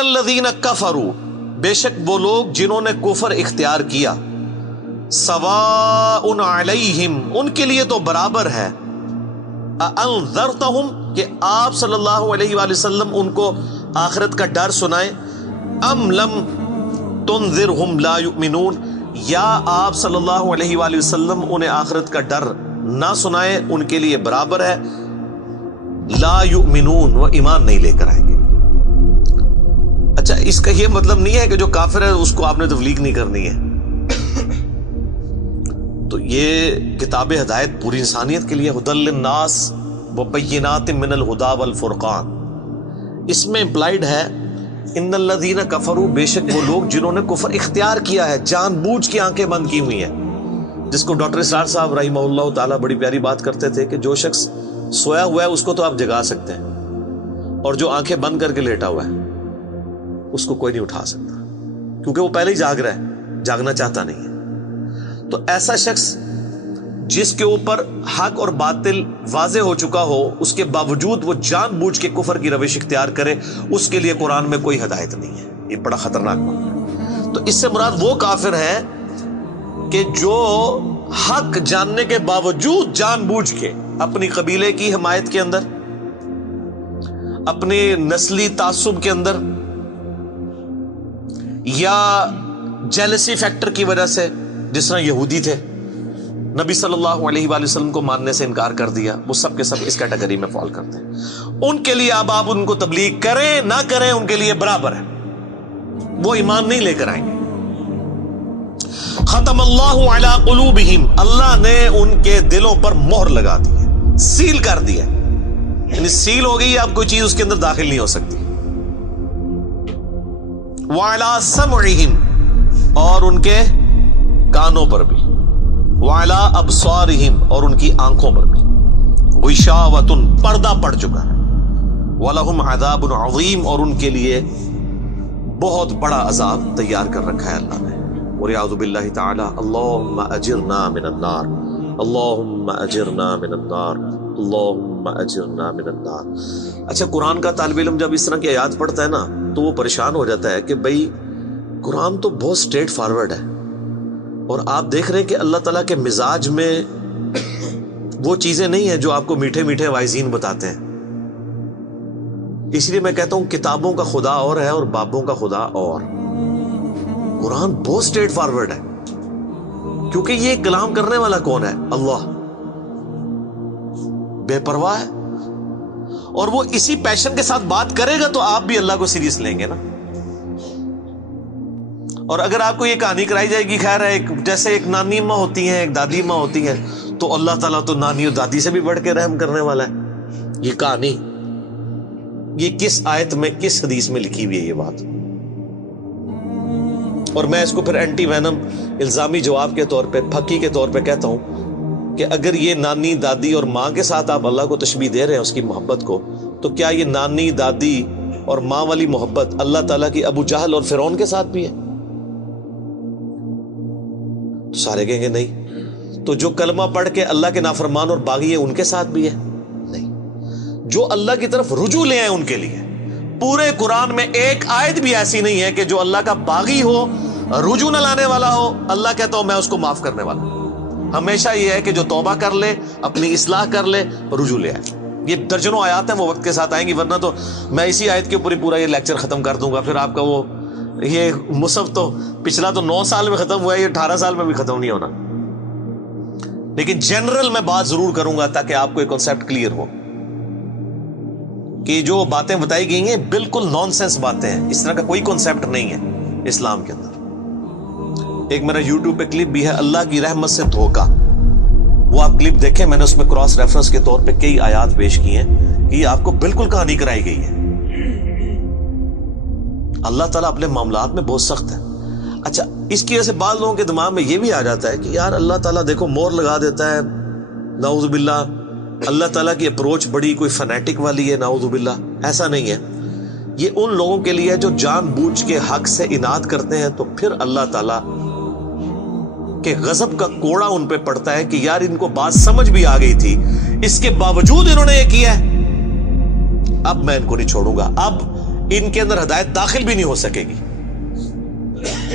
الذین کفروا، بے شک وہ لوگ جنہوں نے کفر اختیار کیا، سواء علیہم، ان کے لیے تو برابر ہے، انذرتہم، کہ آپ صلی اللہ علیہ وآلہ وسلم ان کو آخرت کا ڈر سنائیں، ام لم تنذرہم لا یؤمنون، یا آپ صلی اللہ علیہ وآلہ وسلم انہیں آخرت کا ڈر نہ سنائیں، ان کے لیے برابر ہے، لا یؤمنون، وہ ایمان نہیں لے کر آئیں گے۔ اچھا، اس کا یہ مطلب نہیں ہے کہ جو کافر ہے اس کو آپ نے تبلیغ نہیں کرنی ہے۔ تو یہ کتاب ہدایت پوری انسانیت کے لیے، ہدی للناس وبینات من الہدی والفرقان، اس میں امپلائڈ ہے ان الذین کفروا، بے شک وہ لوگ جنہوں نے کفر اختیار کیا ہے، جان بوجھ کے آنکھیں بند کی ہوئی ہیں، جس کو ڈاکٹر اسرار صاحب رحمہ اللہ تعالیٰ بڑی پیاری بات کرتے تھے کہ جو شخص سویا ہوا ہے اس کو تو آپ جگا سکتے ہیں، اور جو آنکھیں بند کر کے لیٹا ہوا ہے اس کو کوئی نہیں اٹھا سکتا، کیونکہ وہ پہلے ہی جاگ رہا ہے، جاگنا چاہتا نہیں ہے۔ تو ایسا شخص جس کے اوپر حق اور باطل واضح ہو چکا ہو، اس کے باوجود وہ جان بوجھ کے کفر کی روش اختیار کرے، اس کے لیے قرآن میں کوئی ہدایت نہیں ہے۔ یہ بڑا خطرناک معاملہ ہے۔ تو اس سے مراد وہ کافر ہے کہ جو حق جاننے کے باوجود جان بوجھ کے اپنی قبیلے کی حمایت کے اندر، اپنے نسلی تعصب کے اندر، یا جیلسی فیکٹر کی وجہ سے، جس طرح یہودی تھے، نبی صلی اللہ علیہ وآلہ وسلم کو ماننے سے انکار کر دیا، وہ سب کے سب اس کیٹیگری میں فال کرتے ہیں۔ ان کے لیے اب آپ ان کو تبلیغ کریں نہ کریں، ان کے لیے برابر ہے، وہ ایمان نہیں لے کر آئیں گے۔ ختم اللہ علی قلوبہم، اللہ نے ان کے دلوں پر مہر لگا دی ہے، سیل کر دیا، یعنی سیل ہو گئی، اب کوئی چیز اس کے اندر داخل نہیں ہو سکتی۔ وعلی سمعہم، اور ان کے کانوں پر بھی، وعلی ابصارہم، اور ان کی آنکھوں پر بھی، غشاوۃ، پردہ پڑ چکا ہے، وَلَهُمْ عَذَابٌ عَظِيمٌ، اور ان کے لیے بہت بڑا عذاب تیار کر رکھا ہے اللہ نے۔ وَلِعَوْذُ بِاللَّهِ تَعَالَى اللَّهُمَّ أَجِرْنَا مِنَ النَّارِ، اللَّهُمَّ أَجِرْنَا مِنَ النَّارِ، اللَّهُمَّ أَجِرْنَا مِنَ النَّارِ۔ اچھا، قرآن کا طالب علم جب اس طرح کی آیات پڑھتا ہے نا تو وہ پریشان ہو جاتا ہے کہ بھئی قرآن تو بہت سٹریٹ فارورڈ ہے، اور آپ دیکھ رہے ہیں کہ اللہ تعالیٰ کے مزاج میں وہ چیزیں نہیں ہیں جو آپ کو میٹھے میٹھے وائزین بتاتے ہیں۔ اس لیے میں کہتا ہوں کتابوں کا خدا اور ہے اور بابوں کا خدا اور۔ قرآن بہت سٹریٹ فارورڈ ہے، کیونکہ یہ کلام کرنے والا کون ہے؟ اللہ، بے پرواہ ہے، اور وہ اسی پیشن کے ساتھ بات کرے گا تو آپ بھی اللہ کو سیریس لیں گے نا۔ اور اگر آپ کو یہ کہانی کرائی جائے گی، خیر ہے، جیسے ایک نانی ماں ہوتی ہیں، ایک دادی ماں ہوتی ہے، تو اللہ تعالیٰ تو نانی اور دادی سے بھی بڑھ کے رحم کرنے والا ہے۔ یہ کہانی، یہ کس آیت میں، کس حدیث میں لکھی ہوئی ہے یہ بات؟ اور میں اس کو پھر اینٹی وینم الزامی جواب کے طور پہ، پھکی کے طور پہ کہتا ہوں کہ اگر یہ نانی دادی اور ماں کے ساتھ آپ اللہ کو تشبیہ دے رہے ہیں اس کی محبت کو، تو کیا یہ نانی دادی اور ماں والی محبت اللہ تعالیٰ کی ابو جہل اور فرعون کے ساتھ بھی ہے؟ تو سارے کہیں گے نہیں۔ تو جو کلمہ پڑھ کے اللہ کے نافرمان اور باغی ہیں ان کے ساتھ بھی ہے؟ نہیں۔ جو اللہ کی طرف رجوع لے آئے ان کے لیے، پورے قرآن میں ایک آیت بھی ایسی نہیں ہے کہ جو اللہ کا باغی ہو، رجوع نہ لانے والا ہو، اللہ کہتا ہوں میں اس کو معاف کرنے والا ہوں۔ ہمیشہ یہ ہے کہ جو توبہ کر لے، اپنی اصلاح کر لے، رجوع لے آئے۔ یہ درجنوں آیات ہیں، وہ وقت کے ساتھ آئیں گی، ورنہ تو میں اسی آیت کے اوپر پورا یہ لیکچر ختم کر دوں گا، پھر آپ کا وہ یہ مصحف تو پچھلا تو 9 سال میں ختم ہوا ہے، یہ 18 سال میں بھی ختم نہیں ہونا۔ لیکن جنرل میں بات ضرور کروں گا تاکہ آپ کو ایک کنسیپٹ کلیئر ہو کہ جو باتیں بتائی گئی ہیں بالکل نان سینس باتیں ہیں، اس طرح کا کوئی کنسیپٹ نہیں ہے اسلام کے اندر۔ ایک میرا یوٹیوب پہ کلپ بھی ہے، اللہ کی رحمت سے دھوکہ، وہ آپ کلپ دیکھیں، میں نے اس میں کراس ریفرنس کے طور پہ کئی آیات پیش کی ہیں کہ یہ آپ کو بالکل کہانی کرائی گئی ہے۔ اللہ تعالیٰ اپنے معاملات میں بہت سخت ہے۔ اچھا، اس کی وجہ سے بعض لوگوں کے دماغ میں یہ بھی آ جاتا ہے کہ یار اللہ تعالیٰ دیکھو مور لگا دیتا ہے، نعوذ باللہ اللہ تعالیٰ کی اپروچ بڑی کوئی فنیٹک والی ہے، نعوذ باللہ۔ ایسا نہیں ہے، یہ ان لوگوں کے لیے جو جان بوجھ کے حق سے اناد کرتے ہیں، تو پھر اللہ تعالیٰ کے غضب کا کوڑا ان پہ پڑتا ہے کہ یار ان کو بات سمجھ بھی آ گئی تھی، اس کے باوجود انہوں نے یہ کیا ہے، اب میں ان کو نہیں چھوڑوں گا، اب ان کے اندر ہدایت داخل بھی نہیں ہو سکے گی.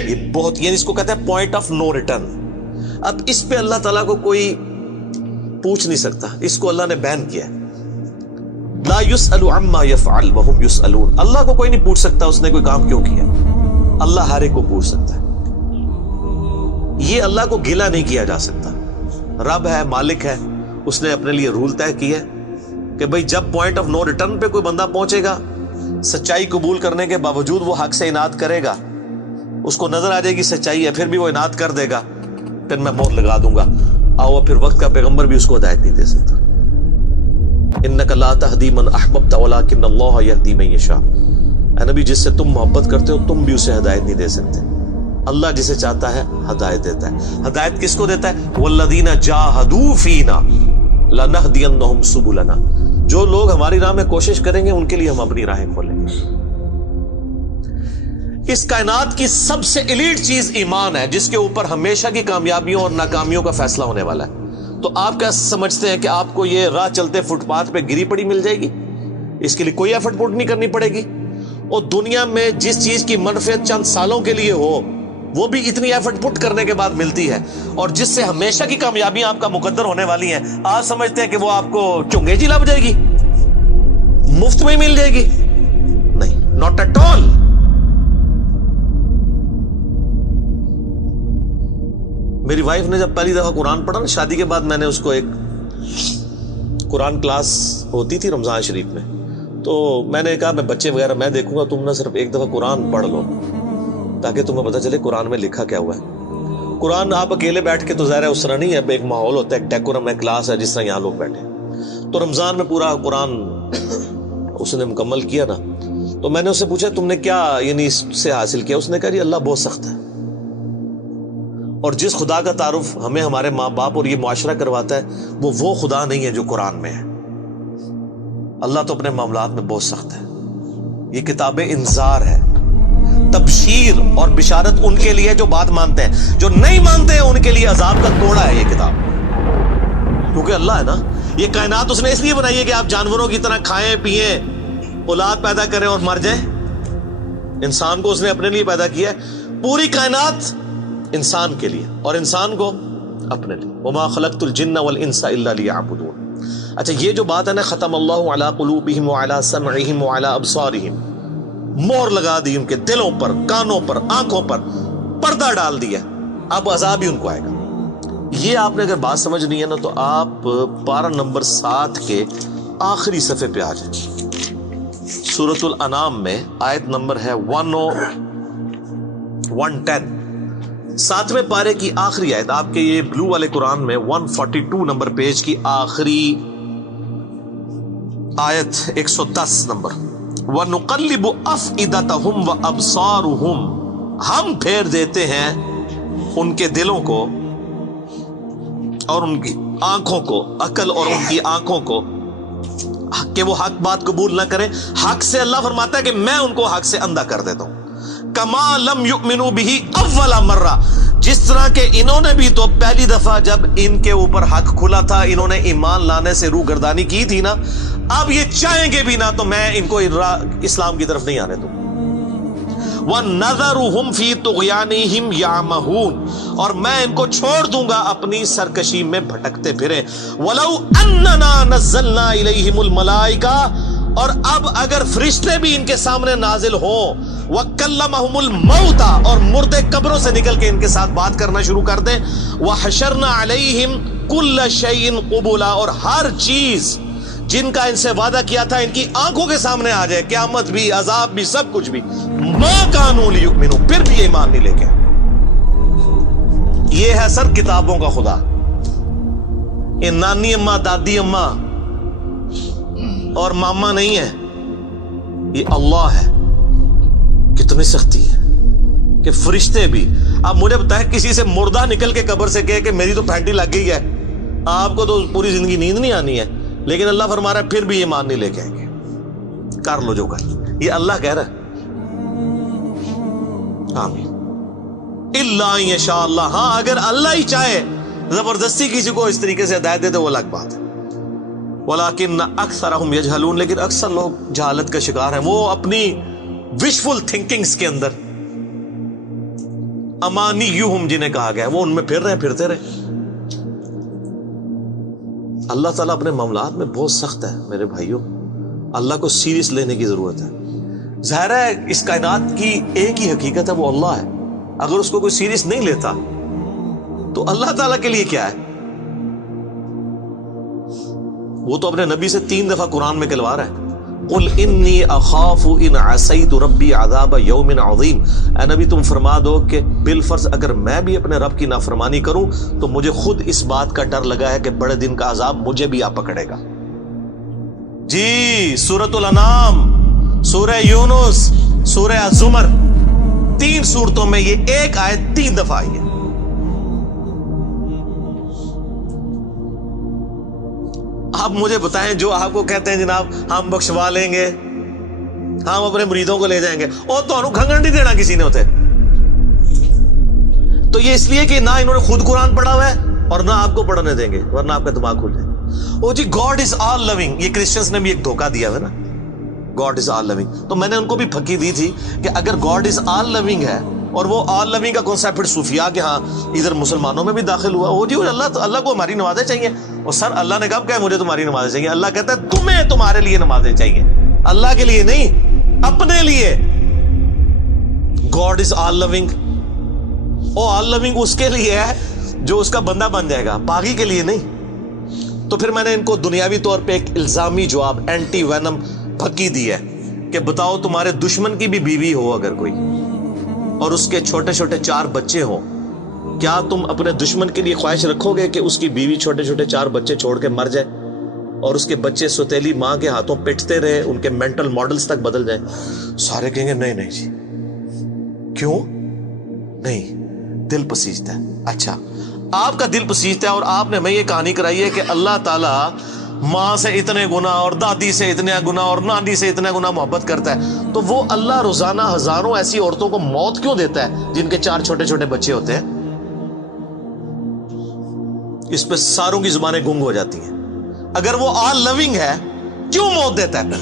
یہ بہت، یعنی اس کو کہتے ہیں پوائنٹ آف نو ریٹرن. اب اس پہ اللہ تعالیٰ کو کوئی پوچھ نہیں سکتا، اس کو اللہ نے بین کیا. لا يسأل عما يفعل وهم يسألون. اللہ کو کوئی نہیں پوچھ سکتا اس نے کوئی کام کیوں کیا. اللہ ہر ایک کو پوچھ سکتا ہے. یہ اللہ کو گلا نہیں کیا جا سکتا. رب ہے، مالک ہے، اس نے اپنے لیے رول طے کیا کہ بھئی جب پوائنٹ آف نو ریٹرن پہ کوئی بندہ پہنچے گا، سچائی قبول کرنے کے باوجود وہ حق سے اناد کرے گا، اس کو نظر آ جائے گی سچائی ہے، پھر بھی وہ اناد کر دے گا، پھر میں مہر لگا دوں گا. آؤ پھر وقت کا پیغمبر بھی اس کو ہدایت نہیں دے سکتا. انک لا تہدی من احببت ولکن اللہ یہدی من یشاء. اے نبی، جس سے تم محبت کرتے ہو تم بھی اسے ہدایت نہیں دے سکتے. اللہ جسے چاہتا ہے ہدایت دیتا ہے. ہدایت کس کو دیتا ہے؟ والذین جاہدوا فینا لنہدینہم سبلنا. جو لوگ ہماری راہ میں کوشش کریں گے ان کے لیے ہم اپنی راہیں کھولیں گے. اس کائنات کی سب سے ایلیٹ چیز ایمان ہے، جس کے اوپر ہمیشہ کی کامیابیوں اور ناکامیوں کا فیصلہ ہونے والا ہے. تو آپ کیا سمجھتے ہیں کہ آپ کو یہ راہ چلتے فٹ پاتھ پہ گری پڑی مل جائے گی؟ اس کے لیے کوئی ایفرٹ پٹ نہیں کرنی پڑے گی. اور دنیا میں جس چیز کی منفعت چند سالوں کے لیے ہو وہ بھی اتنی ایفرٹ پٹ کرنے کے بعد ملتی ہے، اور جس سے ہمیشہ کی کامیابیاں آپ کا مقدر ہونے والی ہیں، آپ سمجھتے ہیں کہ وہ آپ کو چنگیزی لگ جائے گی، مفت میں ہی مل جائے گی؟ نہیں، ناٹ ایٹ آل. میری وائف نے جب پہلی دفعہ قرآن پڑھا نا شادی کے بعد، میں نے اس کو ایک قرآن کلاس ہوتی تھی رمضان شریف میں، تو میں نے کہا میں بچے وغیرہ میں دیکھوں گا، تم نہ صرف ایک دفعہ قرآن پڑھ لو تاکہ تمہیں پتہ چلے قرآن میں لکھا کیا ہوا ہے. قرآن آپ اکیلے بیٹھ کے تو ظاہر ہے اس طرح نہیں ہے، ایک ماحول ہوتا ہے، ایک ڈیکورم ہے، کلاس ہے، جس طرح یہاں لوگ بیٹھے. تو رمضان میں پورا قرآن اس نے مکمل کیا نا، تو میں نے اس سے پوچھا تم نے کیا یعنی اس سے حاصل کیا؟ اس نے کہا جی اللہ بہت سخت ہے، اور جس خدا کا تعارف ہمیں ہمارے ماں باپ اور یہ معاشرہ کرواتا ہے وہ خدا نہیں ہے جو قرآن میں ہے. اللہ تو اپنے معاملات میں بہت سخت ہے. یہ کتاب انذار ہے، تبشیر اور بشارت ان کے لیے جو بات مانتے ہیں. جو نہیں مانتے ہیں ان کے لیے عذاب کا کوڑا ہے یہ کتاب. کیونکہ اللہ ہے نا، یہ کائنات اس نے اس لیے بنائی ہے کہ آپ جانوروں کی طرح کھائیں پیئیں، اولاد پیدا کریں اور مر جائیں. انسان کو اس نے اپنے لیے پیدا کیا ہے، پوری کائنات انسان کے لیے اور انسان کو اپنے لیے. وما خلقت الجن والانس الا لیعبدون. اچھا، یہ جو بات ہے نا ختم اللہ علی قلوبہم وعلی سمعہم وعلی ابصارہم، مہر لگا دی ان کے دلوں پر، کانوں پر، آنکھوں پر، پردہ ڈال دیا، اب عذاب ہی ان کو آئے گا. یہ آپ نے اگر بات سمجھنی ہے نا تو آپ پارہ نمبر 7 کے آخری صفحے پہ آ جائیں. سورۃ الانعام میں آیت نمبر ہے 110، 7ویں پارے کی آخری آیت. آپ کے یہ بلو والے قرآن میں 142 نمبر پیج کی آخری آیت 110 نمبر. وَنُقَلِّبُ أَفْئِدَتَهُمْ وَأَبْصَارُهُمْ، ہم پھیر دیتے ہیں ان کے دلوں کو اور ان کی آنکھوں کو، عقل اور ان کی آنکھوں کو، کہ وہ حق بات قبول نہ کریں. حق سے اللہ فرماتا ہے کہ میں ان کو حق سے اندھا کر دیتا ہوں. کما لم یؤمنوا به اول مرہ، جس طرح کہ انہوں نے بھی تو پہلی دفعہ جب ان کے اوپر حق کھلا تھا انہوں نے ایمان لانے سے روح گردانی کی تھی نا، اب یہ چاہیں گے بھی نہ تو میں ان کو اسلام کی طرف نہیں آنے دوں. وَنَذَرُهُمْ فِي طُغْيَانِهِمْ يَعْمَهُونَ، اور میں ان کو چھوڑ دوں گا اپنی سرکشی میں بھٹکتے پھرے. وَلَوْ أَنَّنَا نَزَّلْنَا إِلَيْهِمُ الْمَلَائِكَةَ، اور اب اگر فرشتے بھی ان کے سامنے نازل ہوں، وَكَلَّمَهُمُ الْمَوْتَى، اور مردے قبروں سے نکل کے ان کے ساتھ بات کرنا شروع کر دیں، وَحَشَرْنَا عَلَيْهِمْ كُلَّ شَيْءٍ قُبُولًا، اور ہر چیز جن کا ان سے وعدہ کیا تھا ان کی آنکھوں کے سامنے آ جائے، قیامت بھی، عذاب بھی، سب کچھ بھی. مَا كَانُوا لِيُؤْمِنُوا، پھر بھی ایمان نہیں لے کے. یہ ہے سر کتابوں کا خدا. یہ نانی اماں، دادی اماں اور ماما نہیں ہے، یہ اللہ ہے. کتنی سختی ہے کہ فرشتے بھی. اب مجھے بتائیں کسی سے مردہ نکل کے قبر سے کہے کہ میری تو پھینٹی لگ گئی ہے، آپ کو تو پوری زندگی نیند نہیں آنی ہے، لیکن اللہ فرما رہا ہے پھر بھی ایمان نہیں لے کے آئیں گے. کر لو جو کر، یہ اللہ کہہ رہا ہے. آمین. الا ان یشاء اللہ، ہاں اگر اللہ ہی چاہے زبردستی کسی کو اس طریقے سے ہدایت دے تو وہ الگ بات ہے. ولیکن اکثرہم یجہلون، لیکن اکثر لوگ جہالت کا شکار ہیں، وہ اپنی وشفل تھنکنگز کے اندر، امانیہم جنہیں کہا گیا، وہ ان میں پھر رہے، پھرتے رہے۔ اللہ تعالیٰ اپنے معاملات میں بہت سخت ہے میرے بھائیوں، اللہ کو سیریس لینے کی ضرورت ہے۔ ظاہر ہے اس کائنات کی ایک ہی حقیقت ہے، وہ اللہ ہے، اگر اس کو کوئی سیریس نہیں لیتا تو اللہ تعالیٰ کے لیے کیا ہے؟ وہ تو اپنے نبی سے 3 دفعہ قرآن میں کہلوا رہا ہے، قل انی اخاف ان عصیت ربی عذاب یوم عظیم، اے نبی تم فرما دو کہ بالفرض اگر میں بھی اپنے رب کی نافرمانی کروں تو مجھے خود اس بات کا ڈر لگا ہے کہ بڑے دن کا عذاب مجھے بھی آ پکڑے گا۔ جی سورۃ الانعام، سورہ یونس، سورہ الزمر، 3 سورتوں میں یہ ایک آیت 3 دفعہ آئی ہے۔ آپ مجھے بتائیں، جو آپ کو کہتے ہیں جناب ہم بخشوا لیں گے، ہم اپنے مریدوں کو لے جائیں گے، اور تو انہوں کھنگن نہیں دینا کسی نے ہوتے، تو یہ اس لیے کہ نہ انہوں نے خود قرآن پڑھا ہوا ہے اور نہ آپ کو پڑھنے دیں گے، ورنہ آپ کا دماغ کھل جائے۔ او جی گاڈ از آل لونگ، یہ کرسچنز نے بھی ایک دھوکہ دیا ہے نا، گاڈ از آل لونگ، تو میں نے ان کو بھی پھکی دی تھی کہ اگر گاڈ از آل لونگ ہے اور وہ آل لونگ کا کانسیپٹ پھر صوفیاء کے ہاں ادھر مسلمانوں میں بھی داخل ہوا، وہ جی اللہ کو ہماری نمازیں چاہیے، اور سر اللہ نے کب کہا مجھے تمہاری نمازیں چاہیے؟ اللہ کہتا ہے تمہیں تمہارے لیے نمازیں چاہیے، اللہ کے لیے نہیں، اپنے لیے۔ گاڈ از آل لونگ، او آل لونگ اس کے لیے ہے جو اس کا بندہ بن جائے گا، باقی کے لیے نہیں۔ تو پھر میں نے ان کو دنیاوی طور پہ ایک الزامی جواب، اینٹی وینم پھکی دی ہے کہ بتاؤ تمہارے دشمن کی بھی بیوی ہو اگر کوئی اور اس کے چھوٹے چھوٹے 4 بچے ہوں، کیا تم اپنے دشمن کے لیے خواہش رکھو گے کہ اس کی بیوی چھوٹے چھوٹے 4 بچے چھوڑ کے مر جائے اور اس کے بچے سوتیلی ماں کے ہاتھوں پٹتے رہے، ان کے مینٹل ماڈلز تک بدل جائیں؟ سارے کہیں گے نہیں جی، کیوں نہیں؟ دل پسیجتا ہے۔ اچھا آپ کا دل پسیجتا ہے اور آپ نے میں یہ کہانی کرائی ہے کہ اللہ تعالیٰ ماں سے اتنے گنا اور دادی سے اتنے گنا اور نانی سے اتنا گنا محبت کرتا ہے، تو وہ اللہ روزانہ ہزاروں ایسی عورتوں کو موت کیوں دیتا ہے جن کے 4 چھوٹے چھوٹے بچے ہوتے ہیں؟ اس پہ ساروں کی زبانیں گنگ ہو جاتی ہیں۔ اگر وہ آل لونگ ہے کیوں موت دیتا ہے؟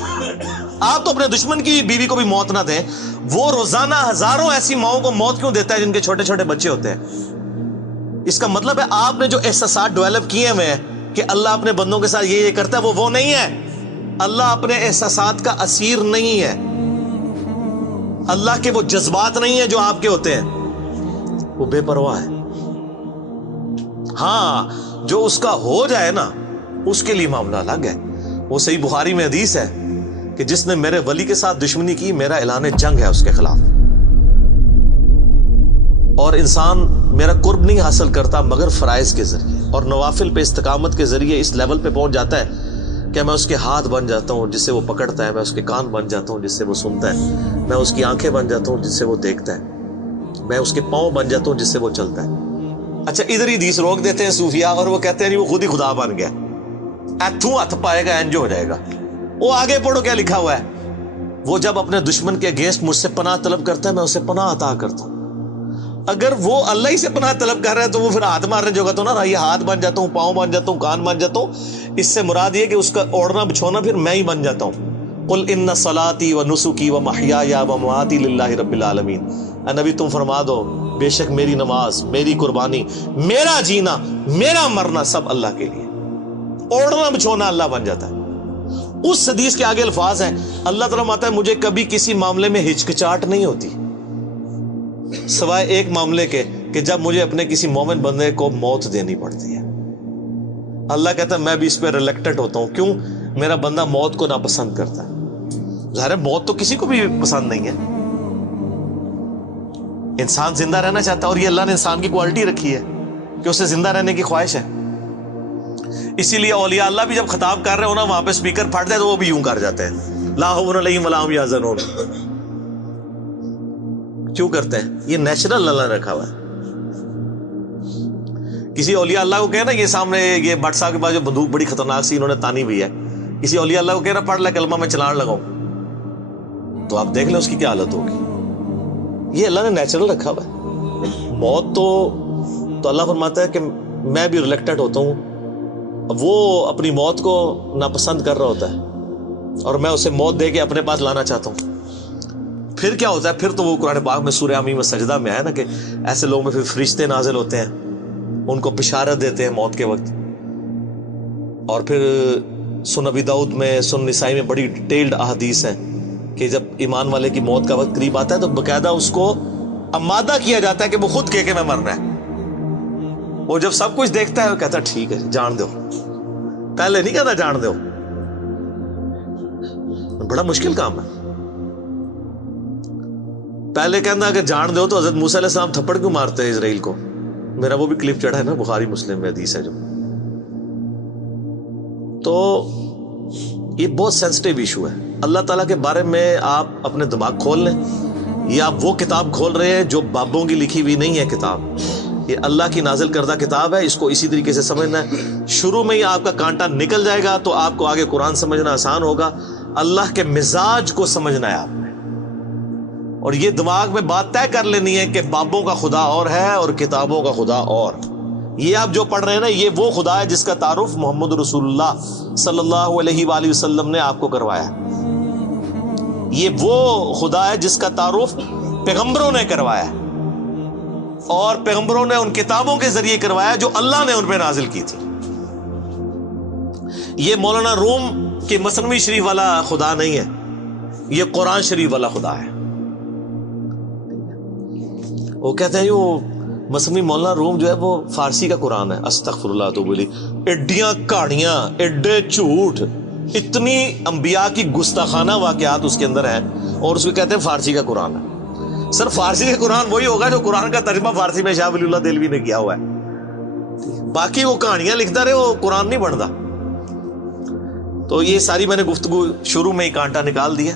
آپ تو اپنے دشمن کی بیوی کو بھی موت نہ دیں، وہ روزانہ ہزاروں ایسی ماؤں کو موت کیوں دیتا ہے جن کے چھوٹے چھوٹے بچے ہوتے ہیں؟ اس کا مطلب ہے آپ نے جو احساسات ڈیولپ کیے ہوئے ہیں کہ اللہ اپنے بندوں کے ساتھ یہ کرتا ہے، وہ نہیں ہے۔ اللہ اپنے احساسات کا اسیر نہیں ہے، اللہ کے وہ جذبات نہیں ہیں جو آپ کے ہوتے ہیں، وہ بے پرواہ ہے۔ ہاں جو اس کا ہو جائے نا اس کے لیے معاملہ الگ ہے۔ وہ صحیح بخاری میں حدیث ہے کہ جس نے میرے ولی کے ساتھ دشمنی کی میرا اعلان جنگ ہے اس کے خلاف، اور انسان میرا قرب نہیں حاصل کرتا مگر فرائض کے ذریعے اور نوافل پہ استقامت کے ذریعے اس لیول پہ پہنچ جاتا ہے کہ میں اس کے ہاتھ بن جاتا ہوں جس سے وہ پکڑتا ہے، میں اس کے کان بن جاتا ہوں جس سے وہ سنتا ہے، میں اس کی آنکھیں بن جاتا ہوں جس سے وہ دیکھتا ہے، میں اس کے پاؤں بن جاتا ہوں جس سے وہ چلتا ہے۔ اچھا ادھر ہی حدیث روک دیتے ہیں صوفیاء اور وہ کہتے ہیں جی وہ خود ہی خدا بن گیا، ایتھوں ہاتھ پائے گا انج ہو جائے گا۔ وہ آگے پڑھو کیا لکھا ہوا ہے، وہ جب اپنے دشمن کے اگینسٹ مجھ سے پناہ طلب کرتا ہے میں اسے پناہ عطا کرتا ہوں۔ اگر وہ اللہ ہی سے پناہ طلب کر رہا ہے تو وہ پھر ہاتھ مارنے جو تو نا یہ ہاتھ بن جاتا ہوں، پاؤں بن جاتا ہوں، کان بن جاتا ہوں، اس سے مراد یہ کہ اس کا اوڑھنا بچھونا پھر میں ہی بن جاتا ہوں۔ قل ان صلاتی و نسکی و محیایا و مماتی للہ رب العالمین، اے نبی تم فرما دو بے شک میری نماز، میری قربانی، میرا جینا، میرا مرنا سب اللہ کے لیے۔ اوڑھنا بچھونا اللہ بن جاتا ہے۔ اس حدیث کے آگے الفاظ ہیں، اللہ تعالیٰ ماتا ہے مجھے کبھی کسی معاملے میں ہچکچاہٹ نہیں ہوتی سوائے ایک معاملے کے کہ جب مجھے اپنے کسی مومن بندے کو موت دینی پڑتی ہے۔ اللہ کہتا ہے میں بھی اس پہ ریلیکٹڈ ہوتا ہوں، کیوں؟ میرا بندہ موت کو ناپسند کرتا ہے۔ ظاہر ہے موت تو کسی کو بھی پسند نہیں ہے، انسان زندہ رہنا چاہتا ہے، اور یہ اللہ نے انسان کی کوالٹی رکھی ہے کہ اسے زندہ رہنے کی خواہش ہے۔ اسی لیے اولیاء اللہ بھی جب خطاب کر رہے ہو نا وہاں پہ اسپیکر پھٹ جائے تو وہ بھی یوں کر جاتے ہیں، لا حول علیہم ولا ہم یحزنون۔ کیوں کرتے ہیں؟ یہ نیچرل اللہ نے رکھا ہوا ہے۔ کسی اولیاء اللہ کو کہنا یہ سامنے یہ بٹ صاحب کے پاس جو بندوق بڑی خطرناک سی انہوں نے تانی ہوئی ہے، کسی اولیاء اللہ کو کہنا پڑھ لے کلمہ میں چلان لگاؤں، تو آپ دیکھ لیں اس کی کیا حالت ہوگی۔ یہ اللہ نے نیچرل رکھا ہوا ہے۔ موت تو اللہ فرماتا ہے کہ میں بھی ریلیکٹڈ ہوتا ہوں، وہ اپنی موت کو ناپسند کر رہا ہوتا ہے اور میں اسے موت دے کے اپنے پاس لانا چاہتا ہوں۔ پھر کیا ہوتا ہے؟ پھر تو وہ قرآن پاک میں سورہ حمیم سجدہ میں آیا نا کہ ایسے لوگوں میں پھر فرشتے نازل ہوتے ہیں، ان کو بشارت دیتے ہیں موت کے وقت. اور پھر سنن ابی داؤد میں، سنن نسائی میں بڑی ڈیٹیلڈ احادیث ہیں کہ جب ایمان والے کی موت کا وقت قریب آتا ہے تو باقاعدہ اس کو آمادہ کیا جاتا ہے کہ وہ خود کہے کہ میں مرنا ہے. وہ جب سب کچھ دیکھتا ہے وہ کہتا ہے ٹھیک ہے جان دو. پہلے نہیں کہتا جان دو. بڑا مشکل کام ہے. پہلے کہنا کہ جان دو تو حضرت موسیٰ علیہ السلام تھپڑ کیوں مارتے ہیں اسرائیل کو؟ میرا وہ بھی کلپ چڑھا ہے نا، بخاری مسلم میں حدیث ہے جو. تو یہ بہت سینسٹیو ایشو ہے. اللہ تعالیٰ کے بارے میں آپ اپنے دماغ کھول لیں. یہ آپ وہ کتاب کھول رہے ہیں جو بابوں کی لکھی ہوئی نہیں ہے کتاب. یہ اللہ کی نازل کردہ کتاب ہے. اس کو اسی طریقے سے سمجھنا ہے. شروع میں ہی آپ کا کانٹا نکل جائے گا تو آپ کو آگے قرآن سمجھنا آسان ہوگا. اللہ کے مزاج کو سمجھنا ہے آپ نے، اور یہ دماغ میں بات طے کر لینی ہے کہ بابوں کا خدا اور ہے اور کتابوں کا خدا اور. یہ آپ جو پڑھ رہے ہیں نا، یہ وہ خدا ہے جس کا تعارف محمد رسول اللہ صلی اللہ علیہ وآلہ وسلم نے آپ کو کروایا. یہ وہ خدا ہے جس کا تعارف پیغمبروں نے کروایا، اور پیغمبروں نے ان کتابوں کے ذریعے کروایا جو اللہ نے ان پہ نازل کی تھی. یہ مولانا روم کی مثنوی شریف والا خدا نہیں ہے، یہ قرآن شریف والا خدا ہے. وہ کہتے ہیں وہ مثنوی مولانا روم جو ہے وہ فارسی کا قرآن ہے. استغفر اللہ تو بولی ایڈیاں کہانیاں، ایڈے جھوٹ، اتنی انبیاء کی گستاخانہ واقعات اس کے اندر ہیں، اور اس کو کہتے ہیں فارسی کا قرآن ہے. سر فارسی کا قرآن وہی ہوگا جو قرآن کا ترجمہ فارسی میں شاہ ولی اللہ دہلوی نے کیا ہوا ہے. باقی وہ کہانیاں لکھتا رہے، وہ قرآن نہیں بنتا. تو یہ ساری میں نے گفتگو شروع میں ہی کانٹا نکال دیا.